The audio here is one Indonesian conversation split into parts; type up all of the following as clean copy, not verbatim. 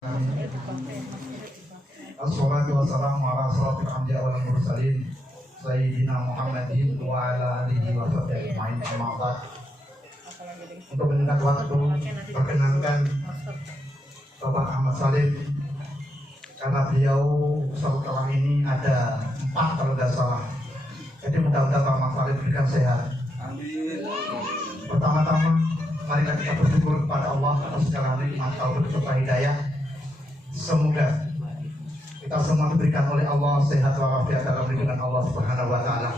Assalatu wassalamu ala asrafil anbiya wal mursalin Sayyidina Muhammadin wa ala alihi wa sahbihi ajma'in, amma ba'd. Untuk menyingkat waktu, perkenankan Bapak Ahmad Salim, karena beliau setelah ini ada 4 kalau tidak salah. Jadi mudah-mudahan Pak Ahmad Salim berikan sehat. Amin. Pertama-tama mari kita bersyukur kepada Allah atas segala nikmat taufik serta hidayah. Semoga kita semua diberikan oleh Allah sehat walafiat dalam lindungan Allah Subhanahu wa taala.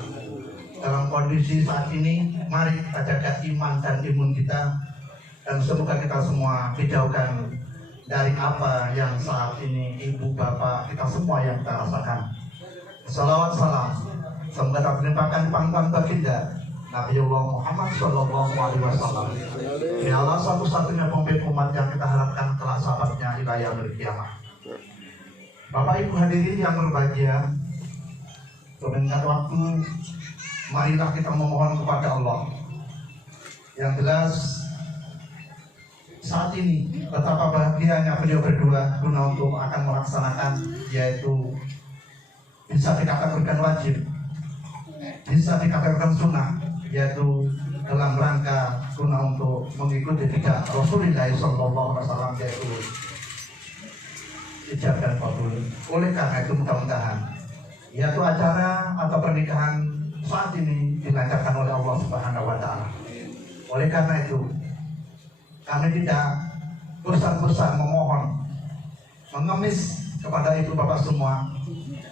Dalam kondisi saat ini, mari kita jaga iman dan imun kita, dan semoga kita semua dijauhkan dari apa yang saat ini ibu bapak kita semua yang kita rasakan. Salawat salam semoga terlimpahkan panggilan baginda Nabiullah Muhammad Sallallahu Alaihi Wasallam. Ya Allah, satu-satunya pemimpin umat yang kita harapkan kelak sahabatnya ila yaumil qiyamah. Bapak Ibu hadirin yang berbahagia, sebentar waktu, marilah kita memohon kepada Allah. Yang jelas saat ini betapa bahagianya beliau berdua guna untuk akan melaksanakan, yaitu bisa dikatakan wajib, bisa dikatakan sunnah, yaitu dalam rangka guna untuk mengikuti jejak Rasulullah SAW, yaitu ijab dan qabul. Oleh karena itu mudah-mudahan yaitu acara atau pernikahan saat ini dilancarkan oleh Allah Subhanahu wa taala. Oleh karena itu kami tidak bosan-bosan memohon, mengemis kepada ibu bapak semua,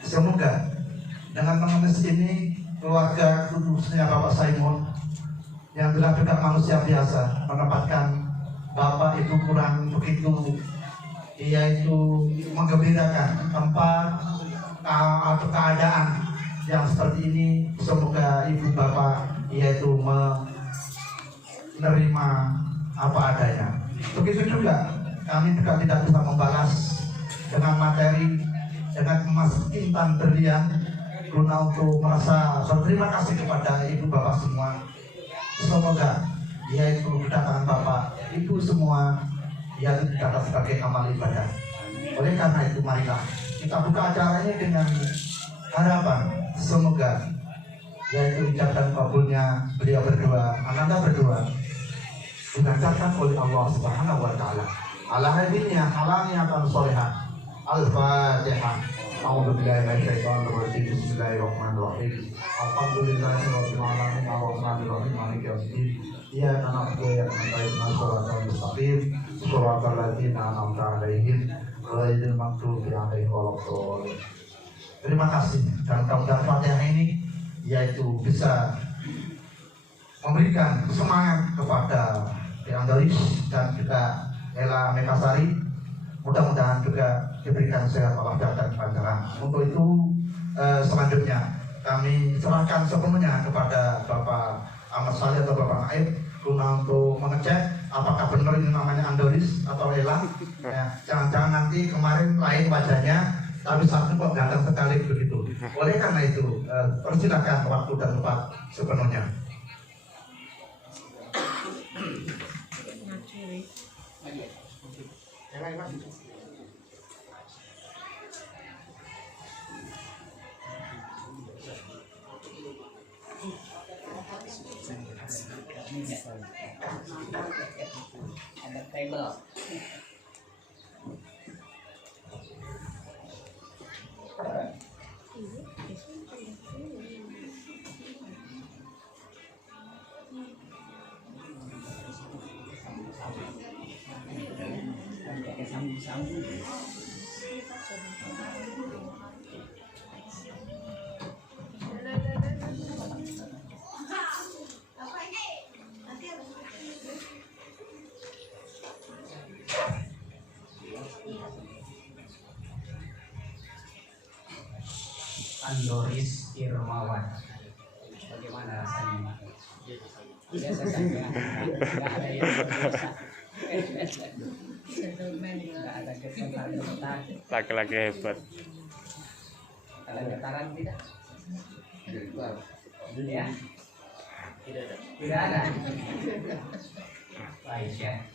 semoga dengan mengemis ini keluarga khususnya Bapak Saimun yang telah juga manusia biasa menempatkan Bapak itu kurang begitu, yaitu menggembirakan tempat atau keadaan yang seperti ini. Semoga ibu bapak yaitu menerima apa adanya. Begitu juga kami juga tidak bisa membalas dengan materi, dengan emas intan berlian guna untuk merasa berterima kasih kepada ibu bapak semua. Semoga yaitu kedatangan bapak ibu semua yaitu dicatat sebagai amal ibadah. Oleh karena itu marilah kita buka acaranya dengan harapan semoga yaitu ijab dan kabulnya beliau berdua, ananda berdua dilancarkan oleh Allah Subhanahu wa taala. Ala hadinnya alaniyatan sholihah. Al-Fatihah. A'udzubillahi minasyaitonir rajim. Bismillahirrahmanirrahim. Alhamdulillahirabbil alamin arrahmanir rahim maliki yaumiddin. Iyyaka na'budu wa iyyaka nasta'in ihdinas siratal mustaqim siratal ladzina an'amta 'alaihim ghairil maghdubi 'alaihim waladdallin. Terima kasih. Dan mudah-mudahan Fatihah ini yaitu bisa memberikan semangat kepada Andoris dan juga Ella Mekasari. Mudah-mudahan juga diberikan sehat walafiat dan kelancaran. Untuk itu selanjutnya kami serahkan sepenuhnya kepada Bapak Ahmad Salih atau Bapak Naib guna untuk mengecek apakah benar ini namanya Andoris atau Ella. Ya, jangan-jangan nanti kemarin lain wajahnya, tapi saat ini kok ganteng sekali begitu. Oleh karena itu persilakan waktu dan tempat sepenuhnya. Ada table. Sambung-sambung. Andoris Irmawan, bagaimana rasanya? Biasa saja, nggak ada yang biasa. Nggak ada getar-getar. Laki-laki hebat. Ada getaran tidak? Ya? Tidak ada. Baik ya.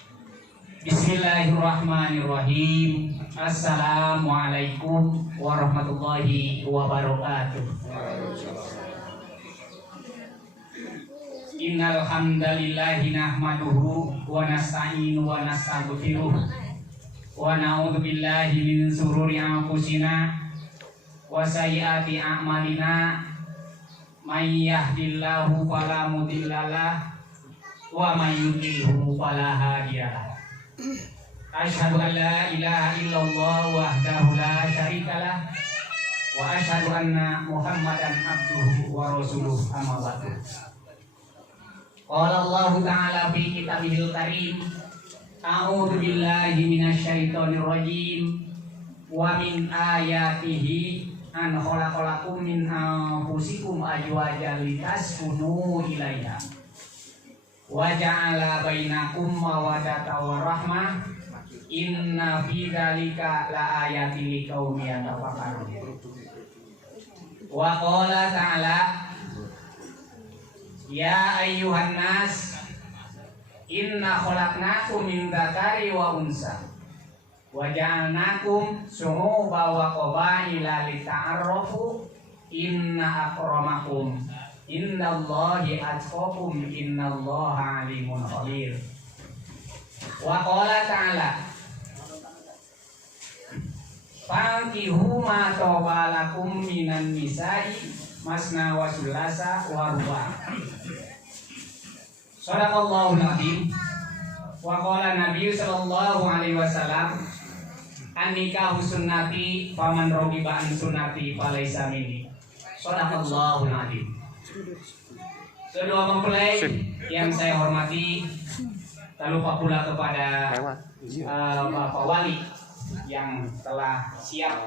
Bismillahirrahmanirrahim. Assalamualaikum warahmatullahi wabarakatuh. Innal hamdalillahi nahmaduhu wa nasta'inu wa nastaghfiruh wa na'udzu billahi min shururi anfusina wa sayyiati a'malina. May yahdihillahu fala mudhillalah wa may yudlilhu fala hadiyalah. Asyhadu an la ilaha illallah wahdahu la syarikalah wa asyhadu anna Muhammadan abduhu wa rasuluh, amma ba'du. Qala Allah Ta'ala fi kitabihil karim, a'udzu billahi minasyaitonir rajim, wa min ayatihi an khalaqalakum min anfusikum azwajan litaskunu ilaiha wa ja'ala bainakum mawaddatan wa rahmah inna fi dzalika laayatin liqaumin yatafakkarun. Wa qala ta'ala ya ayyuhan nas inna khalaqnakum min dzakari wa unsa wa ja'alnakum syu'uban wa qabaila lita'arafu inna akramakum innallahi atqakum innallaha alimun khabir. Wa qala ta'ala fankihu ma tawalakum minan nisa'i masna wa sulasa wa ruba'. Shadaqallahul azim. Wa qala Nabi sallallahu alaihi wasallam an-nikahu sunnati faman raghiba an sunnati falaysa minni. Shadaqallahul azim. Kedua mempelai yang saya hormati, tak lupa pula kepada Bapak Wali yang telah siap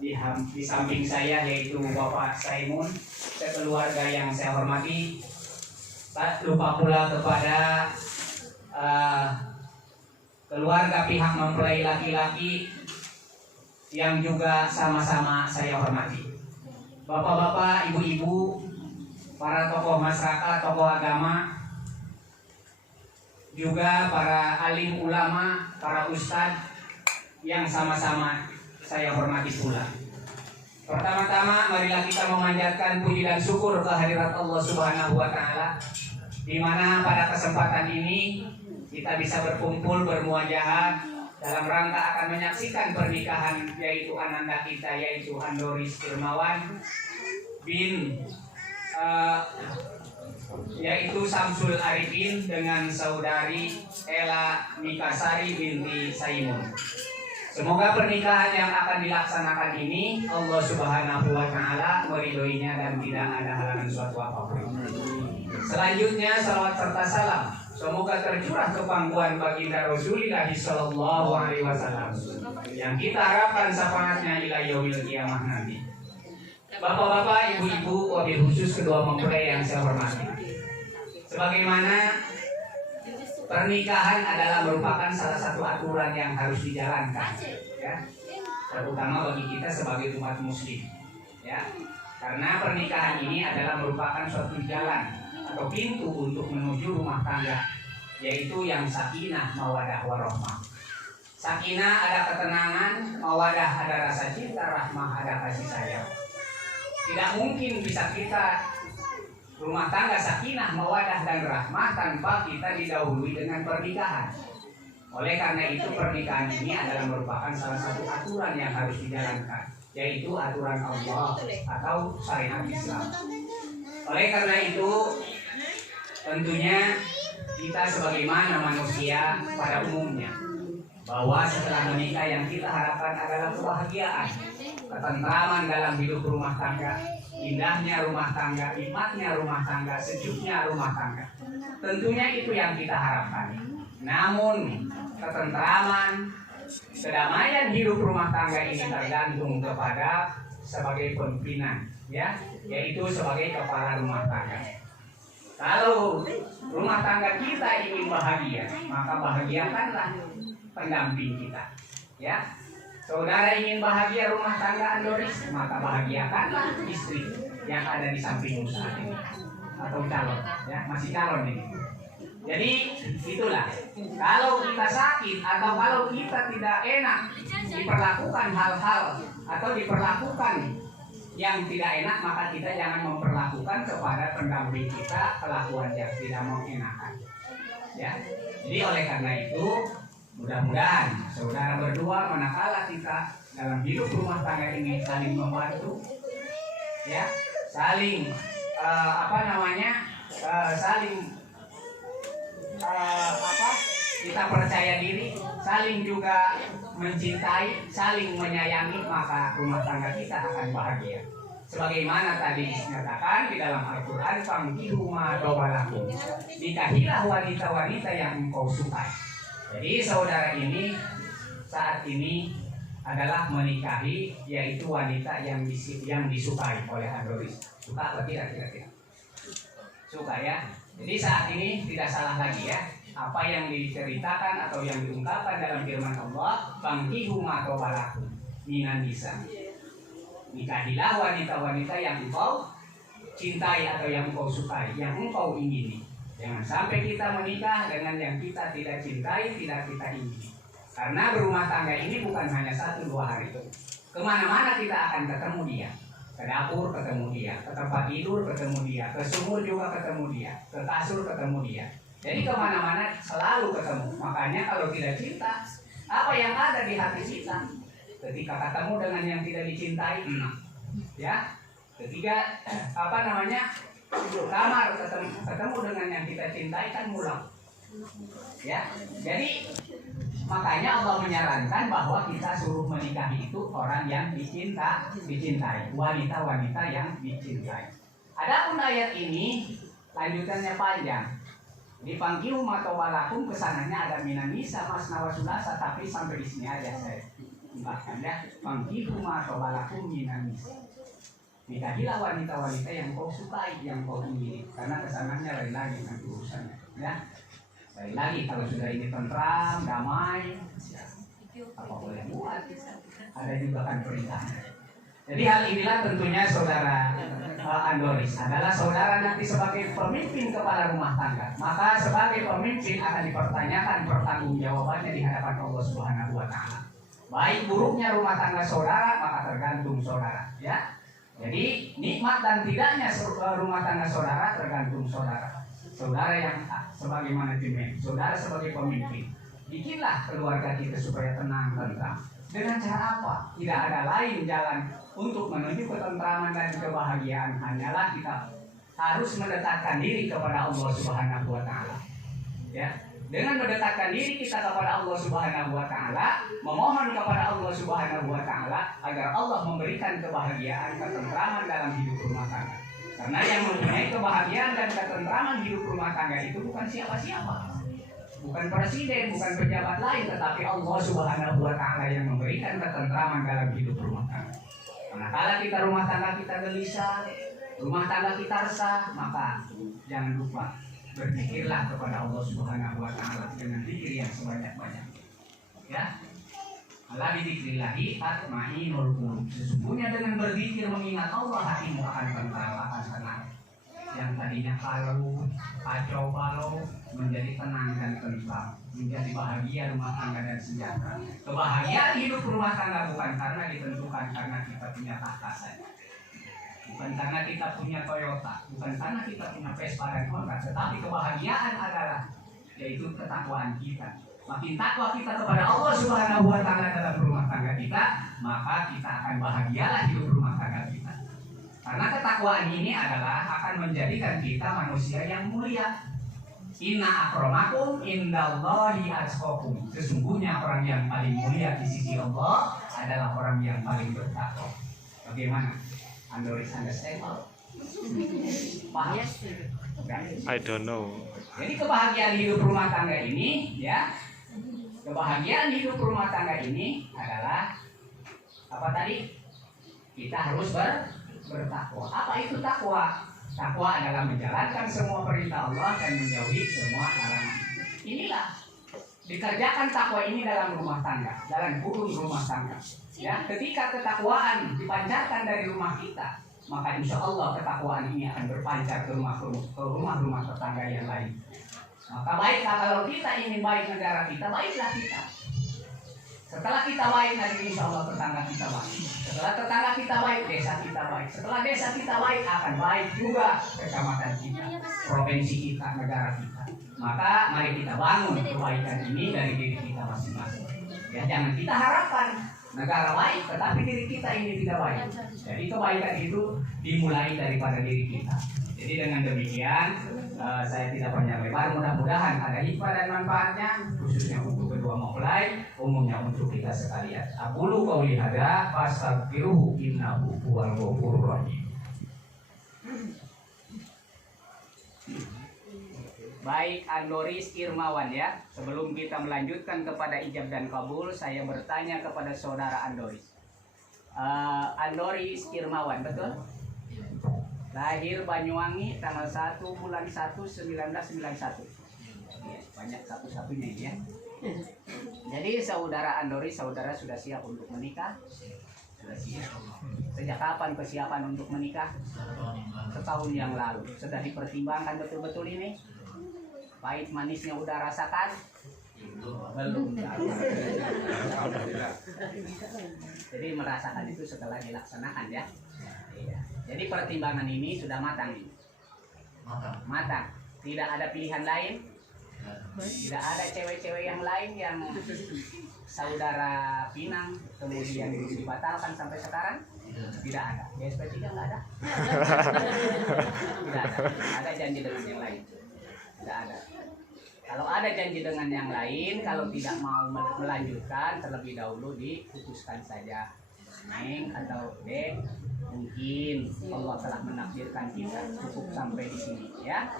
di samping saya, yaitu Bapak Saimun, sekeluarga yang saya hormati. Tak lupa pula kepada keluarga pihak mempelai laki-laki yang juga sama-sama saya hormati. Bapak-bapak, ibu-ibu, para tokoh masyarakat, tokoh agama, juga para alim ulama, para ustadz yang sama-sama saya hormati pula. Pertama-tama marilah kita memanjatkan puji dan syukur kehadirat Allah Subhanahu wa Ta'ala, di mana pada kesempatan ini kita bisa berkumpul bermuajahat dalam rangka akan menyaksikan pernikahan yaitu ananda kita, yaitu Andoris Firmawan bin yaitu Samsul Arifin dengan saudari Ella Nikasari binti Saimun. Semoga pernikahan yang akan dilaksanakan ini Allah Subhanahu wa Ta'ala meridhoinya dan tidak ada halangan suatu apapun. Selanjutnya salawat serta salam semoga tercurah ke pangkuan baginda Rasulullah sallallahu alaihi wasallam yang kita harapkan syafaatnya ila yaumil qiyamah nanti. Bapak-bapak, ibu-ibu, wabil khusus kedua mempelai yang saya hormati. Sebagaimana pernikahan adalah merupakan salah satu aturan yang harus dijalankan, ya, terutama bagi kita sebagai umat muslim, ya, karena pernikahan ini adalah merupakan suatu jalan atau pintu untuk menuju rumah tangga, yaitu yang sakinah, mawadah, warahmah. Sakinah ada ketenangan, mawadah ada rasa cinta, rahmah ada kasih sayang. Tidak mungkin bisa kita rumah tangga sakinah, mawadah dan rahmah tanpa kita didahului dengan pernikahan. Oleh karena itu pernikahan ini adalah merupakan salah satu aturan yang harus dijalankan, yaitu aturan Allah atau syariat Islam. Oleh karena itu tentunya kita sebagaimana manusia pada umumnya, bahwa setelah menikah yang kita harapkan adalah kebahagiaan, ketentraman dalam hidup rumah tangga, indahnya rumah tangga, nikmatnya rumah tangga, sejuknya rumah tangga. Tentunya itu yang kita harapkan. Namun ketentraman, kedamaian hidup rumah tangga ini tergantung kepada sebagai pimpinan, ya, yaitu sebagai kepala rumah tangga. Kalau rumah tangga kita ingin bahagia, maka bahagiakanlah pendamping kita, ya. Saudara ingin bahagia rumah tangga Andoris, maka bahagiakanlah istri yang ada di sampingmu saat ini, atau calon, ya, masih calon ini. Jadi itulah, kalau kita sakit atau kalau kita tidak enak diperlakukan hal-hal atau diperlakukan yang tidak enak, maka kita jangan memperlakukan kepada pendamping kita kelakuan yang tidak mengenakan. Ya, jadi oleh karena itu mudah-mudahan saudara berdua manakala kita dalam hidup rumah tangga ini saling membantu, ya, saling saling kita percaya diri, saling juga mencintai, saling menyayangi, maka rumah tangga kita akan bahagia. Sebagaimana tadi dinyatakan di dalam Al-Quran, "Fankihu ma taba lakum." Nikahilah wanita-wanita yang engkau sukai. Jadi saudara ini saat ini adalah menikahi, yaitu wanita yang disukai oleh Andoris. Suka atau tidak? Suka ya. Jadi saat ini tidak salah lagi ya. Apa yang diceritakan atau yang diungkapkan dalam firman Allah, "Fankihu ma taba lakum minan nisa." Nikahilah wanita-wanita yang engkau cintai atau yang engkau sukai, yang engkau ingini. Jangan sampai kita menikah dengan yang kita tidak cintai, tidak kita ingini. Karena berumah tangga ini bukan hanya 1-2 hari. Kemana-mana kita akan ketemu dia. Ke dapur ketemu dia, ke tempat tidur ketemu dia, ke sumur juga ketemu dia, ke kasur ketemu dia. Jadi kemana-mana selalu ketemu. Makanya kalau tidak cinta, apa yang ada di hati kita? Ketika ketemu dengan yang tidak dicintai, ya. Ketika kamar ketemu dengan yang kita cintai kan mulang, ya. Jadi makanya Allah menyarankan bahwa kita suruh menikahi itu orang yang dicintai, wanita-wanita yang dicintai. Adapun ayat ini lanjutannya panjang. Dipanggil matawalakum, kesananya ada minan nisa masna wa sulasa, tapi sampai di sini aja saya bahkan ya, "Fankihu ma taba lakum minan nisa." Nikahilah wanita-wanita yang kau sukai, yang kau ingini. Karena kesananya lain lagi nanti urusannya, ya. Lain lagi kalau sudah ini tentram, damai, ya, apa boleh buat. Ada juga kan perintahnya. Jadi hal inilah tentunya saudara Andoris adalah saudara nanti sebagai pemimpin kepala rumah tangga. Maka sebagai pemimpin akan dipertanyakan pertanggungjawabannya di hadapan Allah Subhanahu wa Ta'ala. Baik buruknya rumah tangga saudara maka tergantung saudara, ya. Jadi nikmat dan tidaknya rumah tangga saudara tergantung saudara. Saudara yang sebagai manajemen, saudara sebagai pemimpin, bikinlah keluarga kita supaya tenang, tentram. Dengan cara apa? Tidak ada lain jalan untuk menuju ketentraman dan kebahagiaan, hanyalah kita harus mendekatkan diri kepada Allah Subhanahu wa Ta'ala. Ya. Dengan mendekatkan diri kita kepada Allah Subhanahu wa Ta'ala, memohon kepada Allah Subhanahu wa Ta'ala agar Allah memberikan kebahagiaan, ketentraman dalam hidup rumah tangga. Karena yang mempunyai kebahagiaan dan ketentraman hidup rumah tangga itu bukan siapa-siapa, bukan presiden, bukan pejabat lain, tetapi Allah Subhanahu wa Ta'ala yang memberikan ketentraman dalam hidup rumah tangga. Manakala kita rumah tangga kita gelisah, rumah tangga kita resah, maka jangan lupa berzikirlah kepada Allah Subhanahu wa Ta'ala dengan zikir yang sebanyak-banyak. Ya. Ala bidzikrillahi tatma'innul qulub. Sesungguhnya dengan berzikir mengingat Allah, hatimu akan tentram, akan tenang. Yang tadinya kacau balau menjadi tenang dan tentram, menjadi bahagia rumah tangga dan sejahtera. Kebahagiaan hidup rumah tangga bukan karena ditentukan karena kita punya tahta saja, bukan karena kita punya Toyota, bukan karena kita punya Vespa dan Honda, tetapi kebahagiaan adalah yaitu ketakwaan kita. Makin takwa kita kepada Allah Subhanahu wa Ta'ala dalam rumah tangga kita, maka kita akan bahagialah hidup rumah tangga kita. Karena ketakwaan ini adalah akan menjadikan kita manusia yang mulia. Inna akramakum indallahi atqakum. Sesungguhnya orang yang paling mulia di sisi Allah adalah orang yang paling bertakwa. Bagaimana? Andoris understand? Paham? I don't know. Jadi kebahagiaan hidup rumah tangga ini, ya, kebahagiaan hidup rumah tangga ini adalah apa tadi? Kita harus bertakwa. Apa itu takwa? Takwa adalah menjalankan semua perintah Allah dan menjauhi semua larangan. Inilah dikerjakan takwa ini dalam rumah tangga, dalam kurun rumah tangga. Ya, ketika ketakwaan dipancarkan dari rumah kita, maka insya Allah ketakwaan ini akan berpancar ke rumah-rumah tetangga yang lain. Maka baiklah kalau kita ingin baik negara kita, baiklah kita. Setelah kita baik, nanti insya Allah tetangga kita baik. Setelah tetangga kita baik, desa kita baik. Setelah desa kita baik, akan baik juga kecamatan kita, provinsi kita, negara kita. Maka mari kita bangun kebaikan ini dari diri kita masing-masing. Ya, jangan kita harapkan negara baik, tetapi diri kita ini tidak baik. Jadi kebaikan itu dimulai daripada diri kita. Jadi dengan demikian, saya tidak panjang lebar. Mudah-mudahan ada hikmah dan manfaatnya, khususnya untuk kedua mempelai, umumnya untuk kita sekalian. Aqulu qauli hadza fastaghfiruhu innahu huwal ghafurur rahim. Baik, Andoris Irmawan ya. Sebelum kita melanjutkan kepada ijab dan kabul, saya bertanya kepada saudara Andoris. Andoris Irmawan, betul? Lahir Banyuwangi tanggal 1 bulan 1 1991. Ya, banyak satu-satunya ini ya. Jadi saudara Andoris, saudara sudah siap untuk menikah? Sudah siap. Sejak kapan persiapan untuk menikah? Setahun yang lalu. Sudah dipertimbangkan betul-betul ini? Pahit manisnya udah rasakan? Belum. Jadi merasakan itu setelah dilaksanakan ya. Iya. Jadi pertimbangan ini sudah matang nih. Matang. Tidak ada pilihan lain. Tidak ada cewek-cewek yang lain yang saudara pinang kemudian dibatalkan sampai sekarang. Tidak ada. Ya SP3 nggak ada. Tidak ada. Ada janji dengan yang lain. Tidak ada. Kalau ada janji dengan yang lain, kalau tidak mau melanjutkan, terlebih dahulu diputuskan saja. Neng atau Dek, mungkin Allah telah menakdirkan kita cukup sampai di sini ya.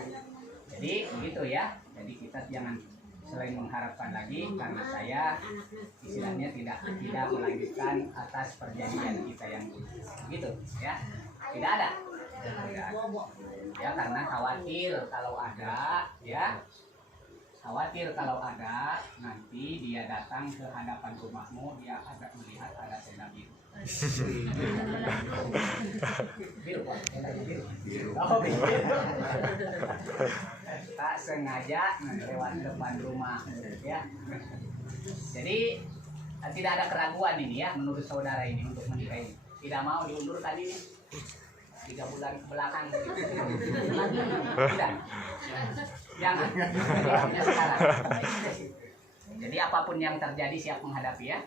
Jadi begitu ya. Jadi kita jangan selain mengharapkan lagi, karena saya istilahnya tidak melanjutkan atas perjanjian kita yang begitu ya. Tidak ada. Ya, karena khawatir kalau ada ya. Khawatir kalau ada nanti dia datang ke hadapan rumahmu, dia agak melihat ada tenda biru. Biru, Pak. Biru. Oh, biru. Tak sengaja lewat depan rumah ya. Jadi tidak ada keraguan ini ya menurut saudara ini untuk menikah ini. Tidak mau diundurkan ini 3 bulan ke belakang. Tidak. Jangan. Sekarang. Jadi apapun yang terjadi siap menghadapi ya.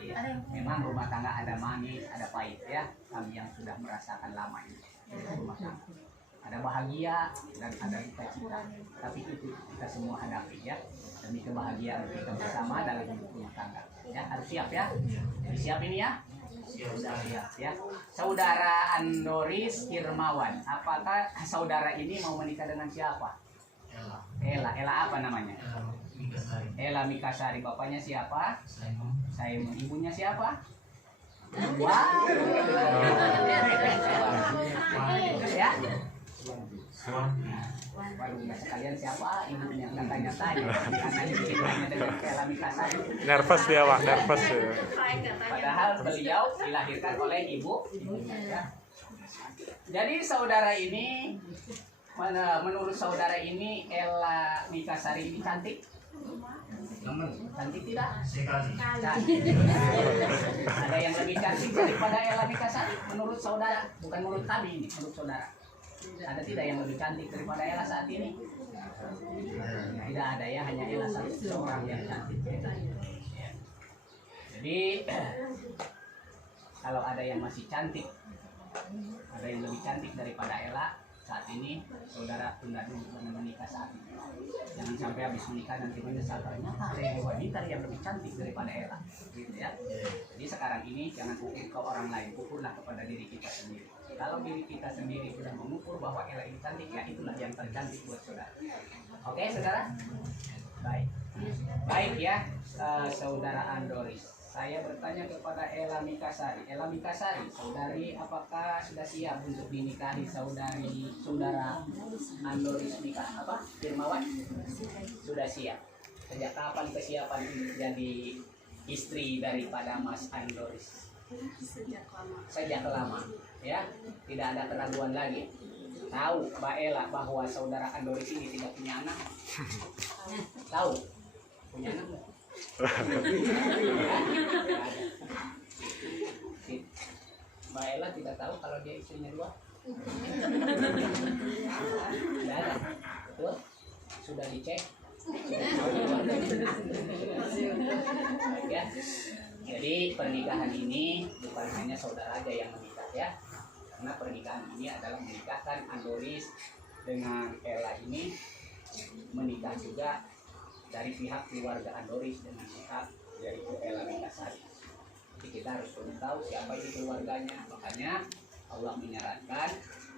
Iya. Memang rumah tangga ada manis, ada pahit ya. Kami yang sudah merasakan lama ini rumah tangga. Ada bahagia dan ada cita-cita. Tapi itu kita semua hadapi ya. Demi kebahagiaan kita bersama dalam hidup rumah tangga. Ya, harus siap ya. Jadi siap ini ya. Siap ya. Saudara Andoris Irmawan, apakah saudara ini mau menikah dengan siapa? Ela apa namanya? Ela Mikasari. Bapaknya siapa? Saimon. Ibunya siapa? Wah. Ya. Waduh, nggak sekalian siapa ibunya, katanya tanya. Anaknya ceritanya dengan Ela Mikasari. Nervous dia, Pak. Nervous ya. Padahal beliau dilahirkan oleh ibu. Jadi saudara ini, menurut saudara ini Ela Mikasari ini cantik? Cantik tidak? Sekali. Ada yang lebih cantik daripada Ela Mikasari menurut saudara? Bukan menurut kami ini, menurut saudara. Ada tidak yang lebih cantik daripada Ela saat ini? Tidak ada ya, hanya Ela seorang yang cantik. Jadi kalau ada yang masih cantik, ada yang lebih cantik daripada Ela saat ini, saudara tunda dulu dengan menikah saat ini. Jangan sampai habis menikah nanti menyesal, ternyata ada yang wanita yang lebih cantik daripada Ela, gitu ya. Jadi sekarang ini jangan ukur ke orang lain, ukurlah kepada diri kita sendiri. Kalau diri kita sendiri sudah mengukur bahwa Ela ini cantik, ya itulah yang tercantik buat saudara. Oke, saudara? Baik ya, saudara Andoris. Saya bertanya kepada Ela Mikasari. Ela Mikasari, saudari apakah sudah siap untuk dinikahi saudara Andoris Irmawan? Sudah siap. Sejak kapan kesiapan jadi istri daripada Mas Andoris? Sejak lama, ya, tidak ada keraguan lagi. Tahu Mbak Ela bahwa saudara Andoris ini tidak punya anak? Tahu? Punya anak nggak? Nggak ada. Mbak Ela tidak tahu kalau dia istrinya 2? Tidak ada. Betul? Sudah dicek? Ya. Jadi pernikahan ini bukan hanya saudara aja yang menikah, ya. Karena pernikahan ini adalah menikahkan Andoris dengan Ella ini, menikah juga dari pihak keluarga Andoris dengan pihak yaitu Ella Mikasari. Jadi kita harus perlu tahu siapa ini keluarganya. Makanya Allah menyarankan,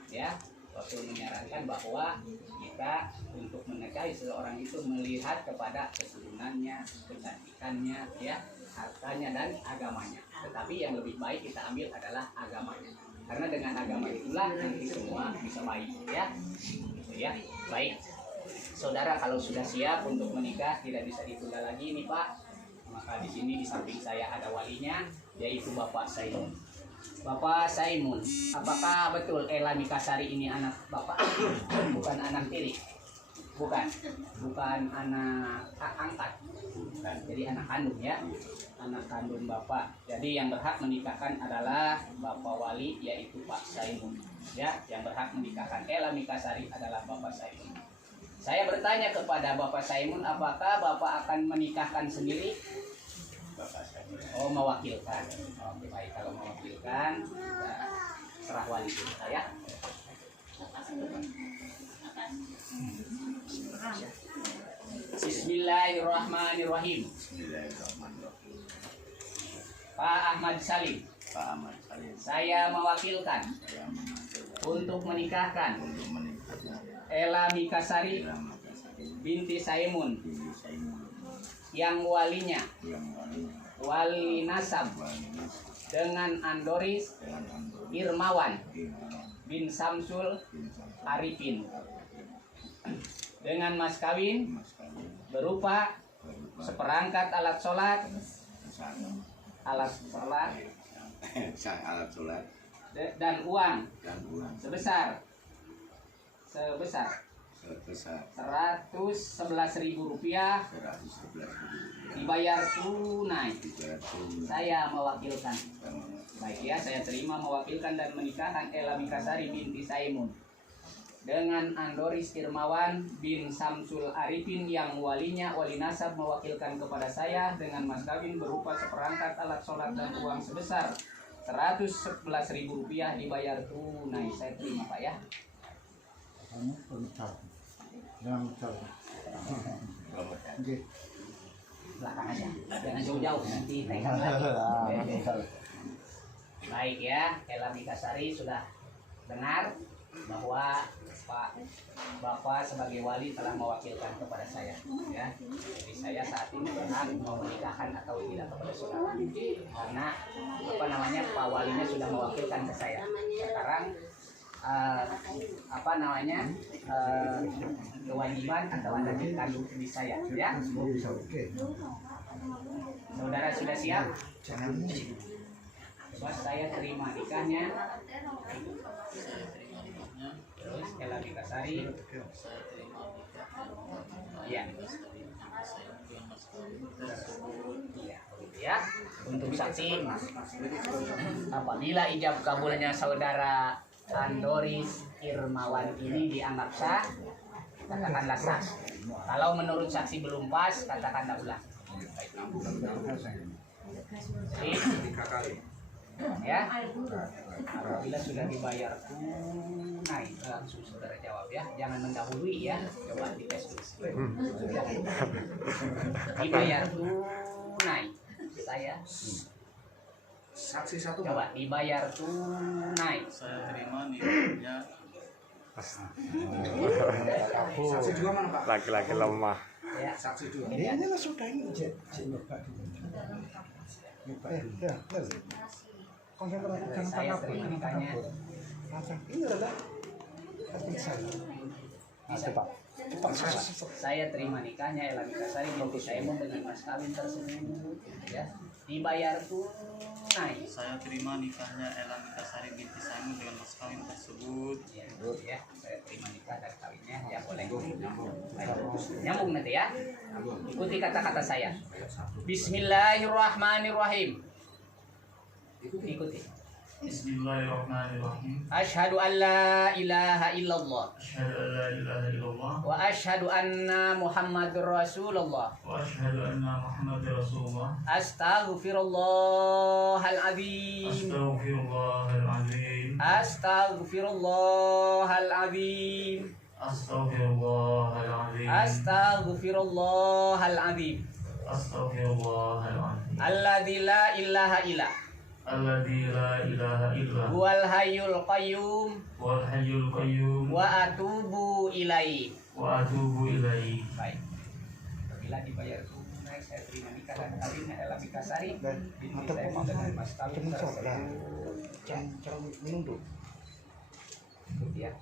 ya, Rasul menyarankan bahwa kita untuk menikahi seseorang itu melihat kepada keturunannya, kecantikannya, ya, hartanya dan agamanya. Tetapi yang lebih baik kita ambil adalah agamanya. Karena dengan agama itulah nanti semua bisa baik, ya. Gitu ya. Baik. Saudara kalau sudah siap untuk menikah, tidak bisa ditunda lagi nih Pak. Maka di sini di samping saya ada walinya, yaitu Bapak Saimun. Bapak Saimun, apakah betul Ella Mikasari ini anak Bapak? Bukan anak tiri? Bukan. Bukan anak angkat. Bukan. Jadi anak kandung, ya. Anak kandung Bapak. Jadi yang berhak menikahkan adalah Bapak Wali, yaitu Pak Saimun. Ya, yang berhak menikahkan Ella Mikasari adalah Bapak Saimun. Saya bertanya kepada Bapak Saimun, apakah Bapak akan menikahkan sendiri? Bapak Saimun. Oh, mewakilkan. Oke, baik. Kalau mewakilkan, ya, serah wali kita, ya. Bismillahirrahmanirrahim. Pak Ahmad Salim. Saya mewakilkan untuk menikahkan Ella Mikasari binti Saimun yang walinya wali nasab dengan Andoris Irmawan bin Samsul Arifin dengan mas kawin berupa seperangkat alat sholat dan uang sebesar Rp111.000 dibayar tunai. Saya mewakilkan. Baik, ya, saya terima mewakilkan dan menikahkan Ella Mikasari binti Saimun dengan Andoris Irmawan bin Samsul Arifin yang walinya wali nasab mewakilkan kepada saya dengan mas kawin berupa seperangkat alat sholat dan uang sebesar Rp111.000 dibayar tunai. Saya terima, Pak, ya. Belakang aja, jangan jauh-jauh nanti tengok lagi. Baik, ya, Ella Mikasari sudah dengar bahwa Bapak sebagai wali telah mewakilkan kepada saya, ya. Jadi saya saat ini berhak mau menikahkan atau tidak kepada saudara, karena Pak walinya sudah mewakilkan ke saya. Sekarang kewajiban atau ada di kandung di saya, ya. Saudara sudah siap? Coba saya terima nikahnya. Terus Ella Mikasari. Ya. Iya, ya. Untuk saksi, apabila ijab kabulnya saudara Andoris Irmawan ini dianggap sah, katakanlah sah. Kalau menurut saksi belum pas, katakanlah ulang. Jadi, ya, apabila sudah dibayar tunai, langsung saudara jawab, ya. Jangan mendahului, ya. Coba dites dulu. Dibayar tunai. Saya Saksi satu. coba dibayar tunai. Saya terima nilainya. Saksi dua mana, Pak? Laki-laki lemah. Ya. Saksi dua. Ini Ini lah sudah ini konsentrasi jangan saya takabur, terima jangan nikahnya. takabur. Ini adalah hati saya. Bisa. Saya terima nikahnya Ella Mikasari binti Saimun dengan mas kawin tersebut, ya. Dibayar tunai. tunai. Saya terima nikahnya Ella Mikasari binti Simon dengan mas kawin tersebut. Ya, dulu ya, saya terima nikah dan kawinnya, ya boleh. Nyambung nanti ya. Ikuti kata-kata saya. Bismillahirrahmanirrahim. Ikuti. Bismillahirrahmanirrahim. Asyhadu an la ilaha illallah Asyhadu an la ilaha illallah wa asyhadu anna Muhammadur Rasulullah. wa asyhadu anna Muhammadar Rasulullah. Astaghfirullahaladzim. Astaghfirullahaladzim. Astaghfirullahaladzim. Astaghfirullahaladzim. Astaghfirullahaladzim. Astaghfirullahaladzim. Alladzi la ilaha illa Alladzi la ilaha illa huwal hayyul qayyum wal hayyul qayyum wa atubu ilaihi. wa atubu ilaihi. Baik. Apabila dibayar tunai, saya terima nikah dan kawinnya Ella Mikasari binti Mantap Simon dengan mas kawin Cemen sok lah. tersebut. Jangan menunduk. Ikuti ya.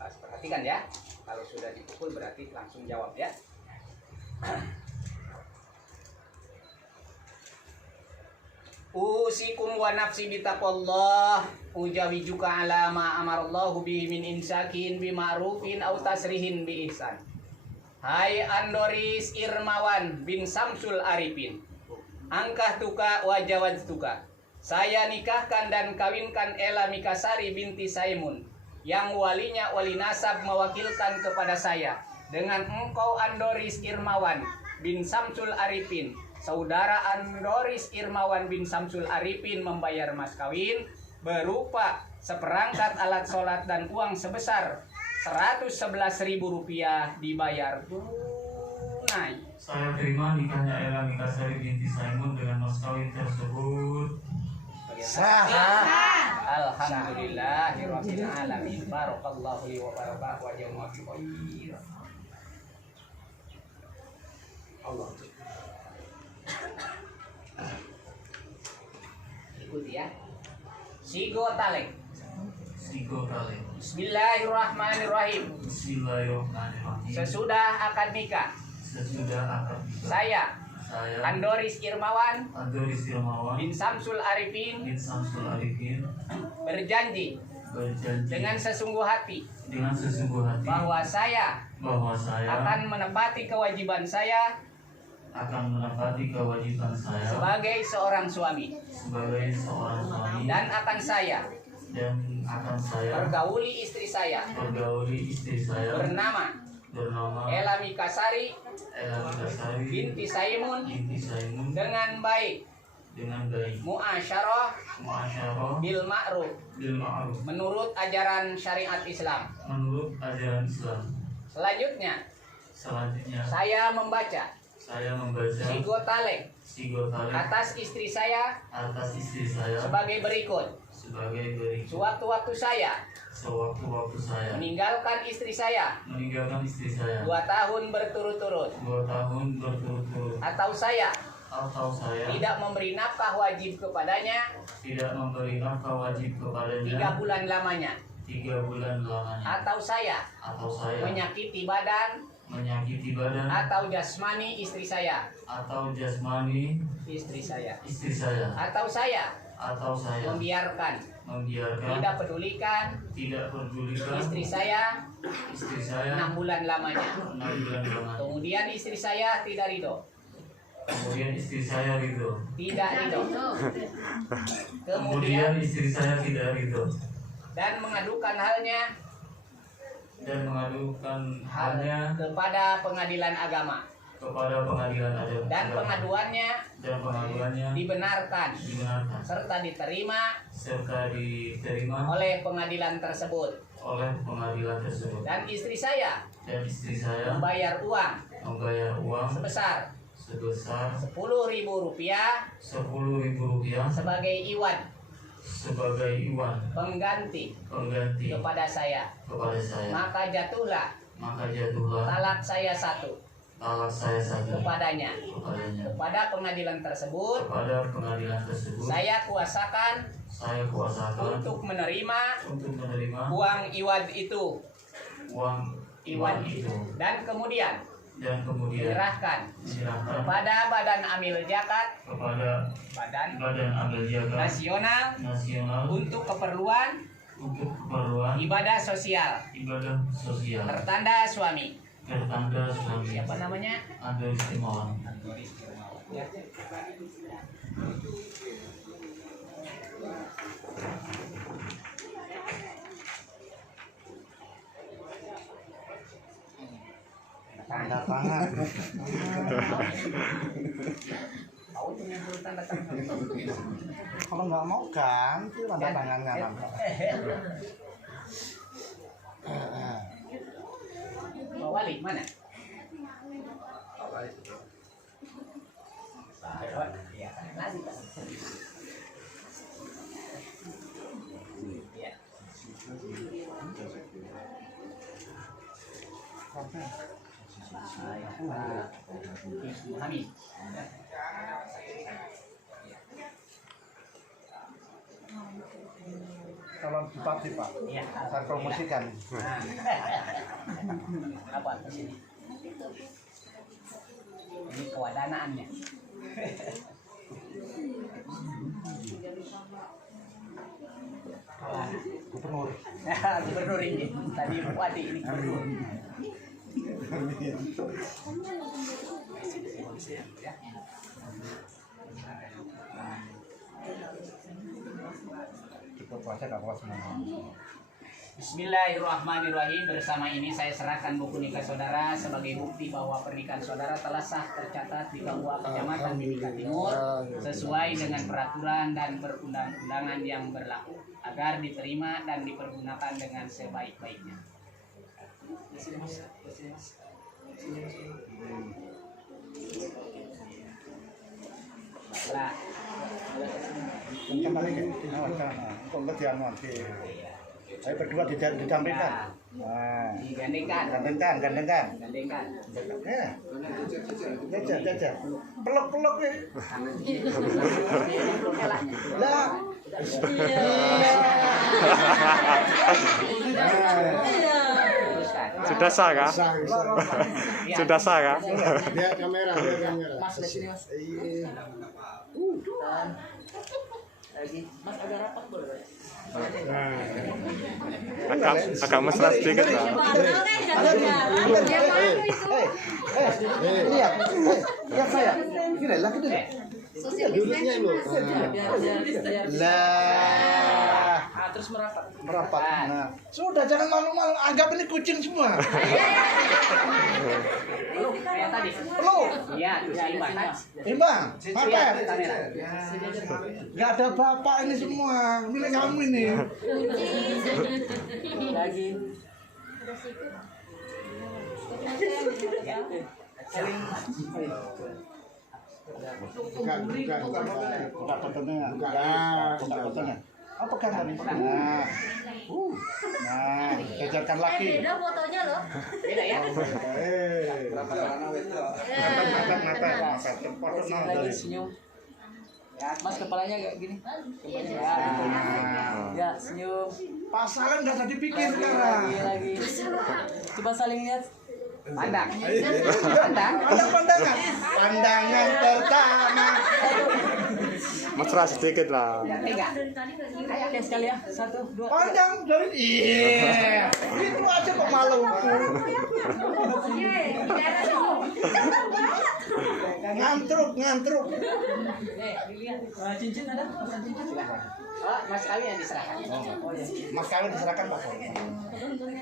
Perhatikan ya. Kalau sudah dipukul berarti langsung jawab ya. Usikum wa nafsi bitaqwallah ujawijuka ala ma amarallahu bihi min insakin bima'rufin aw tasrihin bi ihsan. Hai Andoris Irmawan bin Samsul Arifin, angkah tuka wa jawaz tuka. Saya nikahkan dan kawinkan Ella Mikasari binti Saimun yang walinya wali nasab mewakilkan kepada saya dengan engkau Andoris Irmawan bin Samsul Arifin. Saudara Andoris Irmawan bin Samsul Arifin membayar mas kawin berupa seperangkat alat sholat dan uang sebesar Rp111.000 dibayar tunai. Saya terima nikahnya Ella Mikasari binti Simon dengan mas kawin tersebut. Sah. Alhamdulillahirabbil alamin. Barakallahu li wa baraka wa jama'a fi khair. Allah. Ikuti ya. Sigo talek. Sigo kali. Bismillahirrahmanirrahim. Bismillahirrahmanirrahim. Sesudah akad nikah, Sesudah akad nikah, saya saya Andoris Irmawan Andoris Irmawan bin Samsul Arifin bin Samsul Arifin berjanji berjanji dengan sesungguh hati bahwa saya bahwa saya akan menepati kewajiban saya akan menepati kewajiban saya sebagai seorang suami sebagai seorang suami dan akan saya pergauli istri saya bernama Ella Mikasari Ella Mikasari binti Saimun binti Saimun dengan baik muasyarah bil ma'ruf menurut ajaran syariat Islam. menurut ajaran Islam. Selanjutnya saya membaca sigo talek atas istri saya sebagai berikut. Sewaktu-waktu saya meninggalkan istri saya 2 tahun berturut-turut atau saya tidak memberi nafkah wajib kepadanya 3 bulan lamanya atau saya menyakiti badan atau jasmani istri saya atau saya membiarkan tidak pedulikan istri saya 6 bulan lamanya. Kemudian istri saya tidak ridho. Tidak ridho. Kemudian istri saya tidak ridho dan mengadukan halnya kepada pengadilan agama dan pengaduannya dibenarkan serta diterima oleh pengadilan tersebut. Dan istri saya membayar uang sebesar Rp10.000 sebagai iwan pengganti kepada saya. Maka jatuhlah talak saya satu kepadanya. Kepada pengadilan tersebut saya kuasakan untuk menerima uang iwan itu dan kemudian dan kemudian diserahkan diserahkan kepada Badan Amil Zakat kepada Badan Amil Zakat Nasional untuk keperluan ibadah sosial tertanda suami. Siapa namanya? Anda Istimewa. Ya. Tanda tangan. Tahu tuh yang tanda tangan. Kalau nggak mau ganti tanda tangan kanan. Pak Wali mana? Ya, nanti Pak. Ya. Hamid. Kalau bupati Pak, Iya. saya promosikan. Apa di sini? Ini kewadanaannya. Gubernur. Gubernur ini tadi bupati ini gubernur. Ya. Cukup puasa nggak puas semua. Bismillahirrahmanirrahim. Bersama ini saya serahkan buku nikah saudara sebagai bukti bahwa pernikahan saudara telah sah tercatat di KUA Kecamatan Mimika Timur sesuai dengan peraturan dan perundang-undangan yang berlaku agar diterima dan dipergunakan dengan sebaik-baiknya. Nah, Kembali ke untuk nanti. Saya berdua didampingkan. Nah, digandengkan. gandengkan. Gandengkan. Ya. Jajah. Peluk nih. Lah. Sudah sah kah? Sudah sah kah? Lihat kamera. Mas di sini Mas. Lagi. Mas agak rapat boleh. Agak mesra sedikit lah. Lihat saya. Gini lagi dulu. Duduknya lu. Lah. Terus merapat. Nah, sudah jangan malu-malu. Anggap ini kucing semua. Peluk kayak tadi. Peluk. Iya, tuh seimbang kan? Imbang. Mata. Kamera. Gak ada bapak ini semua. Milik kamu ini. Lagi. Ya. Bukan fotonya. Bukan fotonya. Oh, pegang tadi. Nah. Kejarkan lagi. Beda fotonya loh. Beda ya? Mata. Foto Lagi senyum. Ya, Mas kepalanya kayak gini. Ya, senyum. Pasaran nggak usah dipikir sekarang. Lagi. Coba saling lihat. Pandang. Pandangan pertama. Mesra sedikit lah. Tiga. Ayo sekali ya. 1, 2. Pandang dari itu aja kok malu. Ngantruk. Dilihat. Cincin ada? Cincin. Oh, Mas kawin yang diserahkan. Mas kawin diserahkan Pak.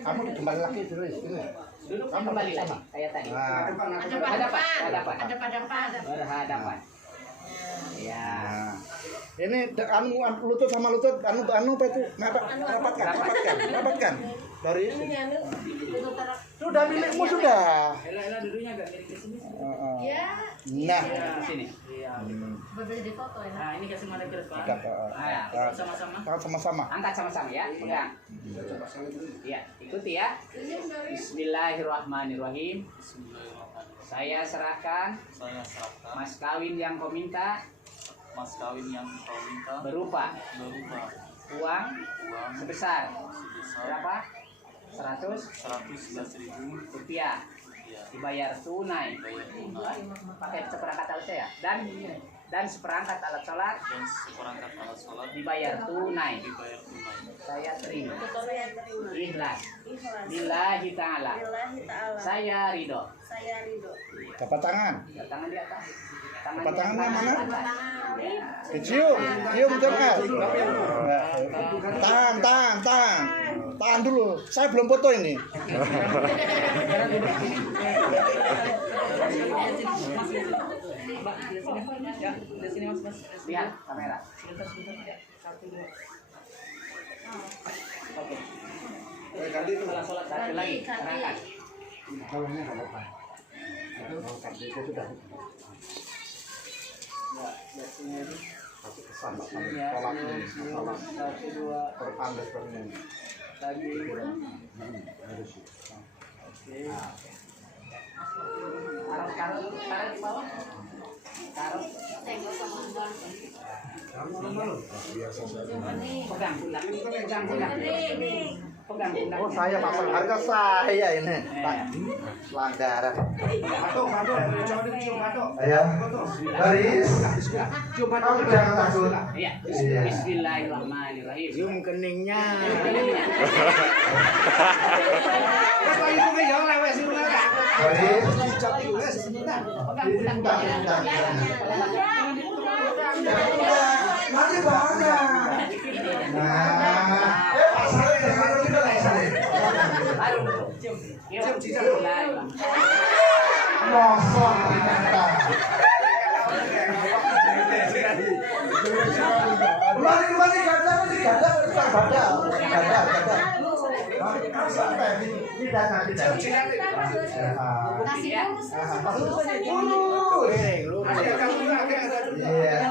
Kamu kembali lagi dulu. Duduk kembali lagi kayak tadi. Berhadapan. Ya. Ini lutut sama lutut, apa itu? Rapatkan. Dari sudah milikmu sudah. Ela duduknya agak miring ke sini. Ya. Nah, Ke sini. Berbeda di foto ya. Nah, ini kasih mana ke depan. Sama-sama. Sama-sama. Angkat sama-sama ya. Pegang. Ya, ikuti ya. Bismillahirrahmanirrahim. Saya serahkan mas kawin yang kau minta berupa uang sebesar berapa? 111.000 rupiah dibayar tunai, pakai seperangkat alat saya dan seperangkat alat sholat dibayar tunai. Saya terima. Ikhlas. Lillahi ta'ala. Saya ridho. Dapat tangan. Tangan di atas. Dapat tangannya mana? Ya. Cium jangan. Tahan dulu. Saya belum foto ini. Lihat kamera. Oke. Setelah sholat satu lagi, terangkat. Taruh di bawah. Taruh. Pegang pundak. Pegang pundak. Oh, saya pasang harga saya ini. Pelanggaran. Ya, garis. Kamu jangan takut. Iya. Iya. Bismillahirrahmanirrahim. Cium keningnya. Garis. Nanti banyak. Nah, pasalnya jangan kita lain. Mosok ternyata. Kembali gada bukan badal. Sampai tidak. Kasih Iya.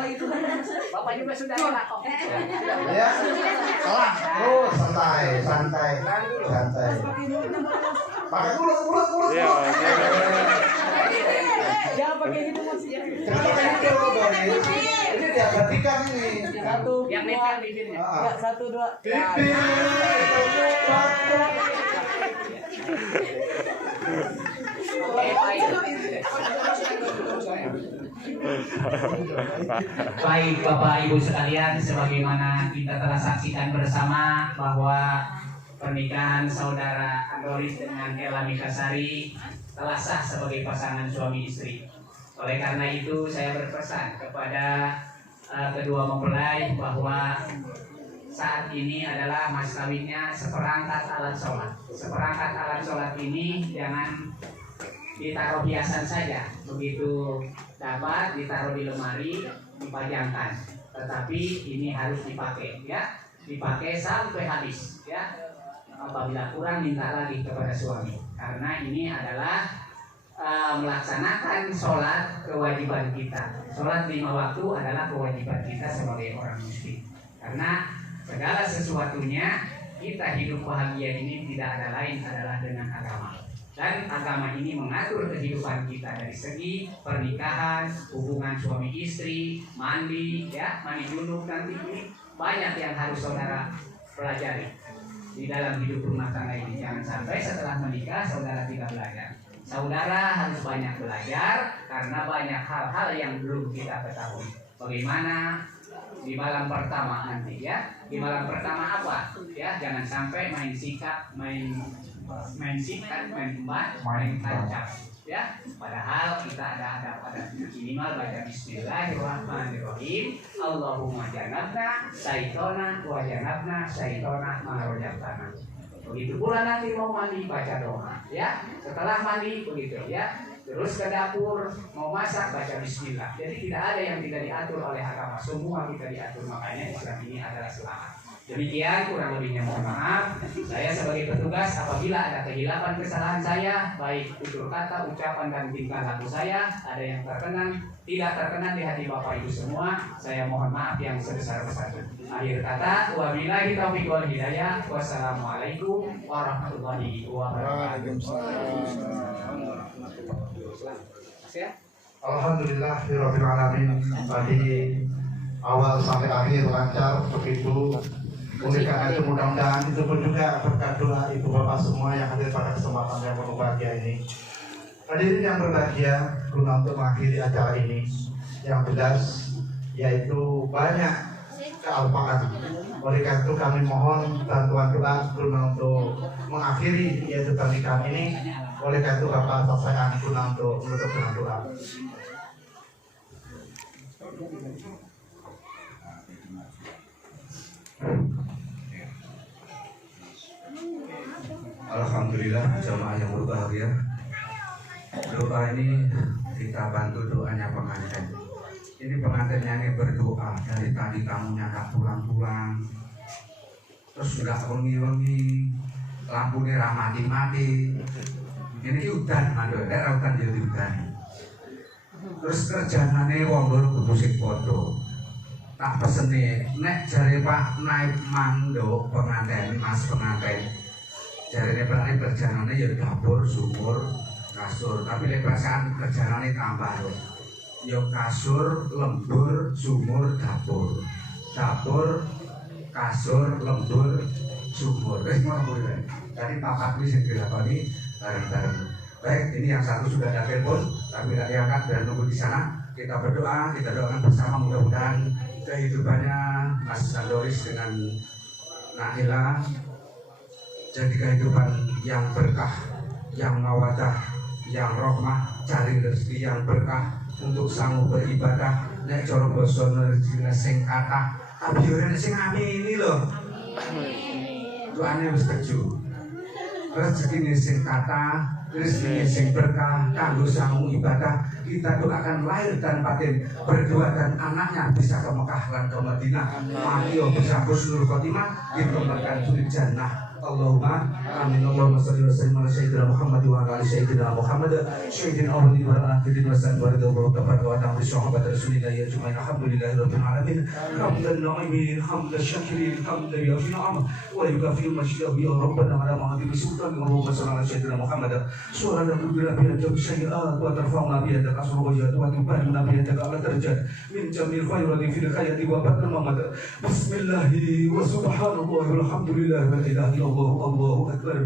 Bapak juga sudah enak kok. Ya. Salah. Terus santai. Pakai mulut. Iya. Jangan pakai gitu Mas ya. Kenapa kayak gitu, Doris? Ini diabadikan ini. Yang nempel bibirnya. Ya, 1, 2. Bibir. Baik Bapak Ibu sekalian, sebagaimana kita telah saksikan bersama bahwa pernikahan saudara Andoris dengan Ella Mikasari telah sah sebagai pasangan suami istri. Oleh karena itu saya berpesan kepada kedua mempelai bahwa saat ini adalah mas kawinnya seperangkat alat sholat. Seperangkat alat sholat ini jangan ditaruh hiasan saja, begitu dapat ditaruh di lemari, dipajangkan. Tetapi ini harus dipakai, ya, dipakai sampai habis, ya. Apabila kurang minta lagi kepada suami, karena ini adalah melaksanakan sholat kewajiban kita. Sholat 5 waktu adalah kewajiban kita sebagai orang muslim. Karena segala sesuatunya kita hidup bahagia ini tidak ada lain adalah dengan agama. Dan agama ini mengatur kehidupan kita dari segi pernikahan, hubungan suami istri, mandi, ya, mandi junub nanti ini banyak yang harus saudara pelajari di dalam hidup rumah tangga ini. Jangan sampai setelah menikah saudara tidak belajar. Saudara harus banyak belajar karena banyak hal-hal yang belum kita ketahui. Bagaimana di malam pertama nanti, ya? Di malam pertama apa? Ya, jangan sampai main sikat, main embat, main tancap, ya. Padahal kita ada minimal baca Bismillahirrahmanirrahim. Allahumma janabna syaitona wa janabna syaitona ma razaqtana. Begitu pula nanti mau mandi baca doa, ya. Setelah mandi begitu, ya. Terus ke dapur mau masak baca bismillah. Jadi tidak ada yang tidak diatur oleh agama, semua kita diatur. Makanya Islam ini adalah selamat. Demikian kurang lebihnya mohon maaf. Saya sebagai petugas apabila ada kehilapan kesalahan saya, baik tutur kata, ucapan dan tingkah laku saya ada yang terkenan, tidak terkenan di hati Bapak Ibu semua, saya mohon maaf yang sebesar-besarnya. Akhir kata, wabillahi taufiq wal hidayah. Wassalamualaikum warahmatullahi wabarakatuh. Alhamdulillah rabbil alamin. Tadi awal sampai akhir lancar begitu. Oleh karena itu mudah-mudahan itu pun juga berkat doa ibu bapak semua yang hadir pada kesempatan yang penuh bahagia ini. Hadirin yang berbahagia, guna untuk mengakhiri acara ini yang jelas yaitu banyak kealpaan. Oleh karena itu kami mohon bantuan doa guna untuk mengakhiri yaitu pernikahan ini. Oleh karena itu Bapak selesaikan guna untuk menutup dengan doa. Alhamdulillah jamaah yang berbahagia. Doa ini kita bantu doanya pengantin. Ini pengantinnya ini berdoa dari tadi tamunya nggak pulang-pulang, terus nggak wengi-wengi, lampunya mati-mati. Ini udan, mandu, udan jadi udan. Terus kerjaannya wong loro kudu sing padha. Tak pesene nek jare Pak naik mando pengantin, Mas pengantin. Jarine pengantin kerjaannya ya dapur, sumur, kasur, tapi lek perasaan kerjaannya tambah lho. Ya kasur, lembur, sumur, dapur. Dapur, kasur, lembur, sumur. Wis ngono kuwi. Tadi papat kuwi sing dilakoni bareng-bareng. Baik, ini yang satu sudah ada telepon, tapi tidak diangkat dan nunggu di sana. Kita berdoa, kita doakan bersama mudah-mudahan kehidupannya Mas Sandoris dengan Nahila jadi kehidupan yang berkah, yang mawadah, yang rahmah, cari rezeki yang berkah untuk sanggup beribadah. Nek cara basa rezekine sing kathah, tapi yo nek sing amini lho. Doane wis keju. Rezekine sing kathah, rezeki sing berkah kanggo sanggup ibadah. Kita doakan lahir dan batin, berdua dan anaknya bisa ke Mekah dan ke Madinah. Mati bisa husnul khotimah, dikembangkan suri jannah. Allahumma amin. Allahumma shalli wa sallim ala sayyidina Muhammad wa ala ali sayyidina Muhammad sayyidina awwalin wa akhirin wa sallallahu wa baraka wa ta'ala sahabat Rasulillah ya jumain. Alhamdulillahi rabbil alamin hamdan na'imin hamdan syakirin hamdan yafina am wa yukafiru masyidahu ya rabbana ala ma'adil sultan Allahumma shalli ala sayyidina Muhammad surah dan kubira biya sayyi'at wa tarfa'una biya takasur wa jatuh wa tubanuna biya ta'ala darjat min jamil khairati fil khayati wa batna Muhammad. Bismillahi wa subhanallah walhamdulillah wa la ilaha illallah. Allahu Akbar.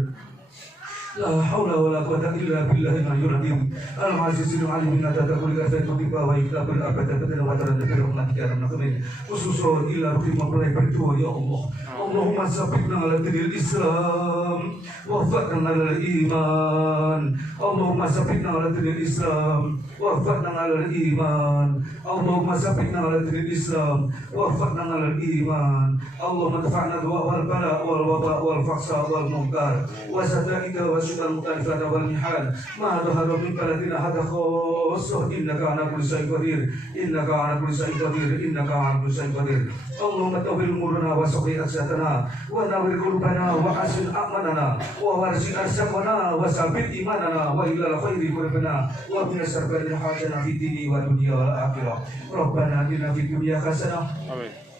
La haula wala quwwata illa billahil aliyyil azim. Al-azizul alim inna tadakul kafatu bi wa ikabul abada badana wa tarana bi rahmatika ya rabbana. Khususun ila ruhi mempelai berdoa ya Allah. Allahumma sabbitna ala dinil Islam wa faqna ala iman. Allahumma sabbitna ala dinil Islam wa faqna ala iman. Allahumma sabbitna ala dinil Islam wa faqna ala iman. Allahumma dafa'na wal bala wal waba wal fahsha wal munkar wa sadaika wa syukur mutalifat wal mihal ma dhahara min baladina hadha khusuh innaka ala kulli syai'in qadir innaka ala kulli syai'in qadir innaka ala kulli syai'in qadir. Allahumma tawfil umurana wa sahih asyatana wa nawwir qulubana wa asil amanana wa warzi arsaqana wa sabit imanana wa ila khairi qulubana wa min syarril hajana fid dini wa dunya wal akhirah. Rabbana atina fid dunya hasanah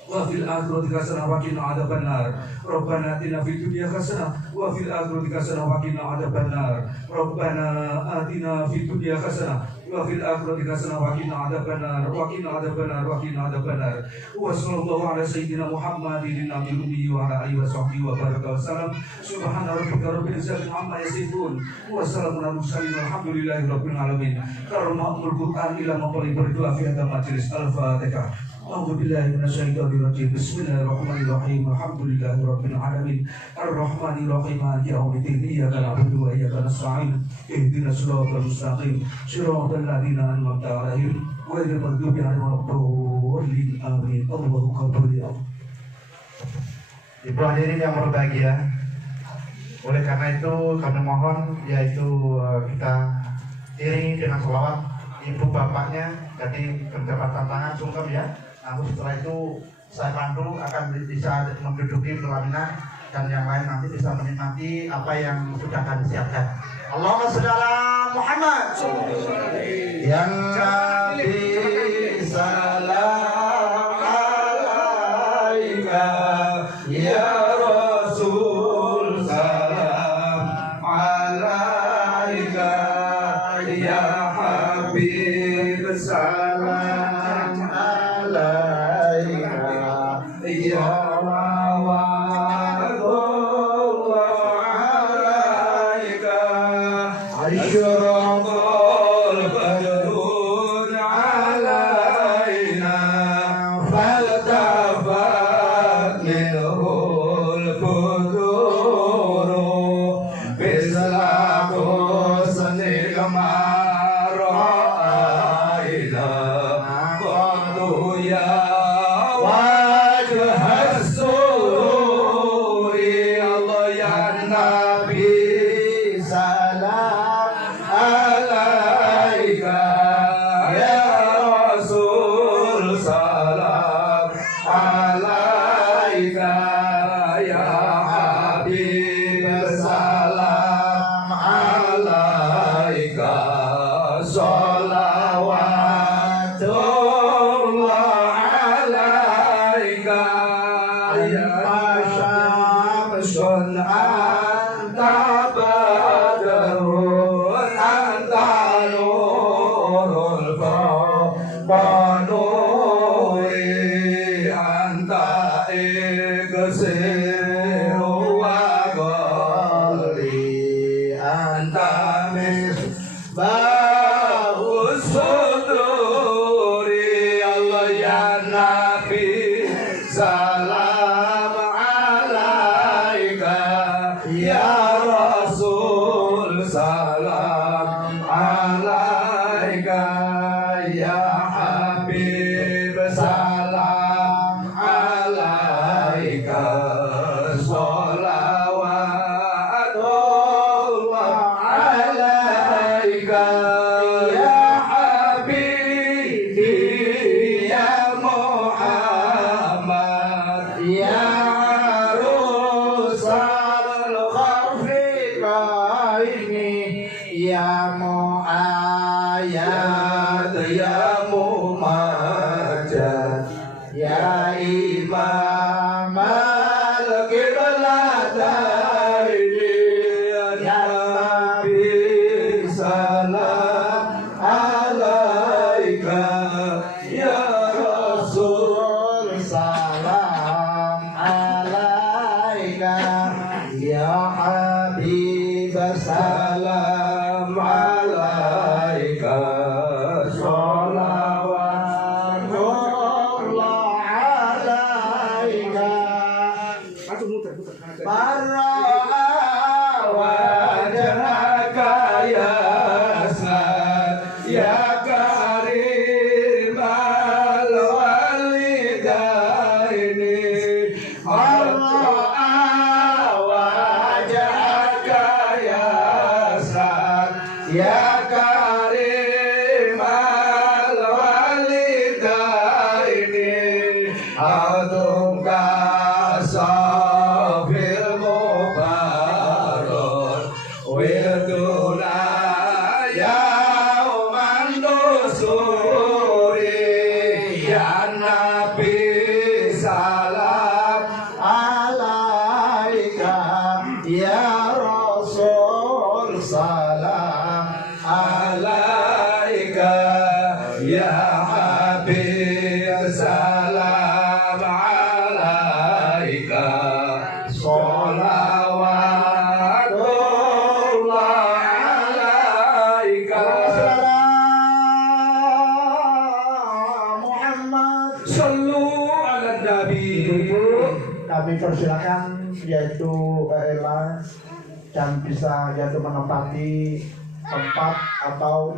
wa fil akhirati hasanah wa qina adzabannar. Rabbana atina fid dunya hasanah wa fil akhirati hasanah wa qina adzabannar. Rabbana atina fid dunya hasanah wa fil akhirati hasanah wa qina adzabannar wa qina adzabannar wa qina adzabannar. Wa sallallahu ala sayyidina Muhammadin nabiyil ummi wa ala alihi wa sahbihi wa baraka wa salam. Subhana rabbika rabbil izzati amma yasifun wa salamun alal mursalin walhamdulillahi rabbil alamin. Karamul Qur'an ila maqali berdoa fi hadha majlis. Al-Fatihah. A'udzu billahi minasyaitonir rajim. Bismillahirrahmanirrahim. Alhamdulillahi rabbil alamin. Arrahmanir rahim. Maliki yaumiddin. Iyyaka na'budu wa iyyaka nasta'in. Ihdinas siratal mustaqim. Shiratal ladzina an'amta 'alaihim ghairil maghdubi 'alaihim waladdallin. Amin. Allahu qabul ya Allah. Ibu hadirin yang berbahagia, oleh karena itu kami mohon yaitu kita iringi dengan sholawat ibu bapaknya. Jadi berjabatan tangan sungkem ya. Nah, setelah itu saya pandu akan bisa menduduki pelaminan dan yang lain nanti bisa menikmati apa yang sudah kami siapkan. Allahumma sholli ala Muhammad. Yang Nabi salam alaika ya Rasul salam alaika ya Habib salam ya rawatullah alaika asyaraqa minhul buduru bislaku seni kemaro'aina qadu ya wajah suri Allah ya Nabi salam alaika ya Rasul salam alaika ya Habib salam alaika sholawatullah alaika ya syamsun anta badrun anta nurul qanuri anta iksiru wa qali anta misbahus suduri Allah ya Nabi salam alaika ya Rasul salam alaika ya Habib salam alaika sholawatullah alaika ya Habibi ya Muhammad ya Rusal kharfiqaini ya Mu'ayyad ya Mumajjad ya Imam al-Qiblataini ya Nabi salam alaika ya Rasul salam alaika ya Habib salam alaika sholawatullah alaika Marra'a wajhaka ya Asad ya Karim al-walidaini Marra'a wajhaka ya Asad ya Karim al-walidaini Adumka safil mubarak wirduna yauman nusuri ya Nabi salam alaika ya Rasul salam alaika ya Habib salam alaika sholawatullah alaika Muhammad. sallu ala nabi. Ibu-ibu, kami persilakan yaitu Ella dan bisa yaitu menempati tempat atau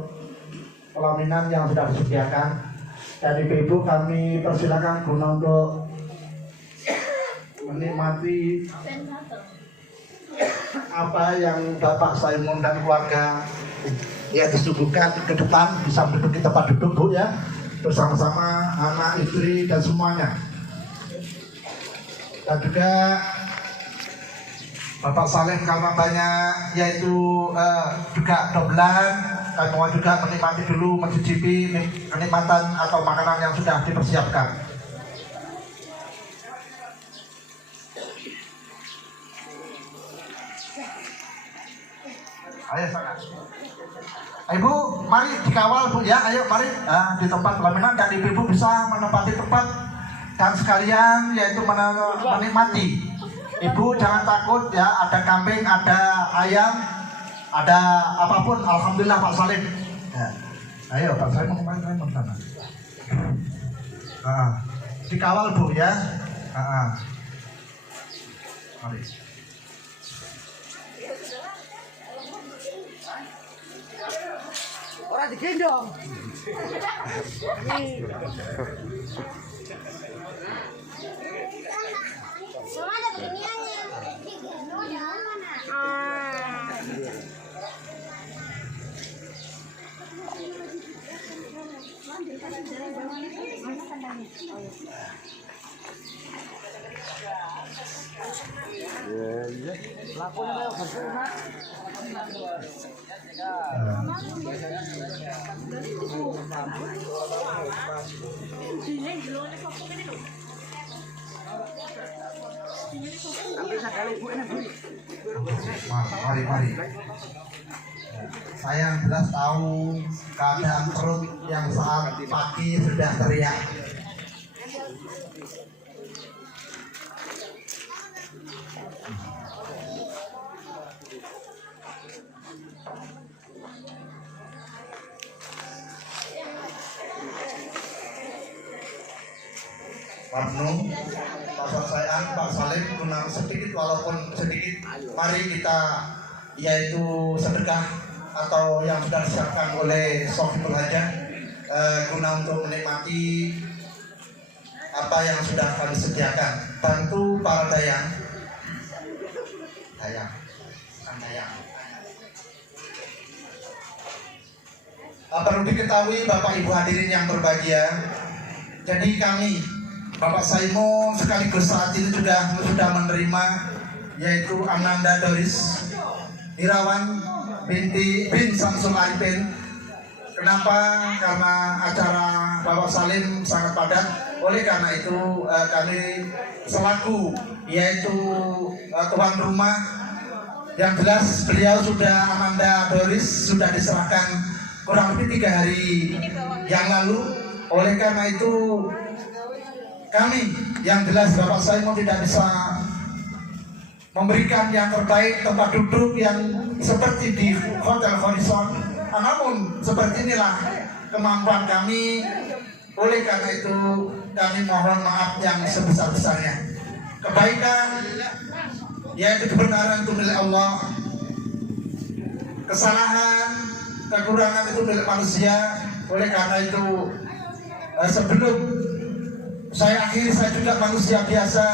pelaminan yang sudah disediakan. Dan ibu-ibu kami persilakan guna untuk menikmati apa yang Bapak Simon dan keluarga ya disuguhkan ke depan, bisa duduk di tempat duduk Bu ya, bersama-sama anak, istri dan semuanya. Dan juga Bapak Saleh kalau banyak yaitu juga doblan dan mau juga menikmati dulu, mencicipi kenikmatan atau makanan yang sudah dipersiapkan. Ayo sana. Ibu, mari dikawal Bu ya, ayo mari di tempat pelaminan dan ibu bisa menempati tempat dan sekalian yaitu menikmati. Ibu jangan takut ya, ada kambing, ada ayam, ada apapun, alhamdulillah Pak Salim. Ya. Ayo Pak Salim mau kemana sana? Dikawal Bu ya. Mari. Orang digendong. Mama ada beginiannya. Lakunya kayak bersuna. Mari. Saya yang jelas tahu keadaan perut yang saat pagi sudah teriak. Pak Nung, Pak Sayang, Pak Salim, guna sedikit walaupun sedikit, mari kita yaitu sedekah atau yang sudah disiapkan oleh Sohibul Hajah guna untuk menikmati apa yang sudah kami sediakan. Bantu para dayang. Perlu diketahui Bapak Ibu hadirin yang berbahagia, jadi kami Bapak Saimo sekaligus saat itu sudah menerima yaitu Ananda Doris Irawan bin Samsul Arifin. Kenapa? Karena acara Bapak Salim sangat padat. Oleh karena itu kami selaku yaitu tuan rumah, yang jelas beliau sudah Ananda Doris sudah diserahkan kurang lebih 3 hari yang lalu. Oleh karena itu kami yang jelas Bapak Saimo tidak bisa memberikan yang terbaik tempat duduk yang seperti di Hotel Horizon, namun seperti inilah kemampuan kami. Oleh karena itu kami mohon maaf yang sebesar-besarnya. Kebaikan yaitu kebenaran itu milik Allah, kesalahan kekurangan itu milik manusia. Oleh karena itu sebelum saya akhiri, saya juga manusia biasa,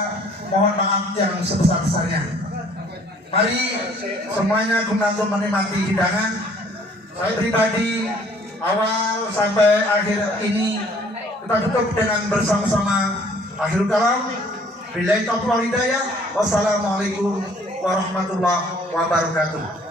mohon maaf yang sebesar-besarnya. Mari semuanya guna untuk menikmati hidangan. Saya pribadi awal sampai akhir ini kita tutup dengan bersama-sama akhirul kalam. Billahi taufiq wal hidayah. Wassalamualaikum warahmatullahi wabarakatuh.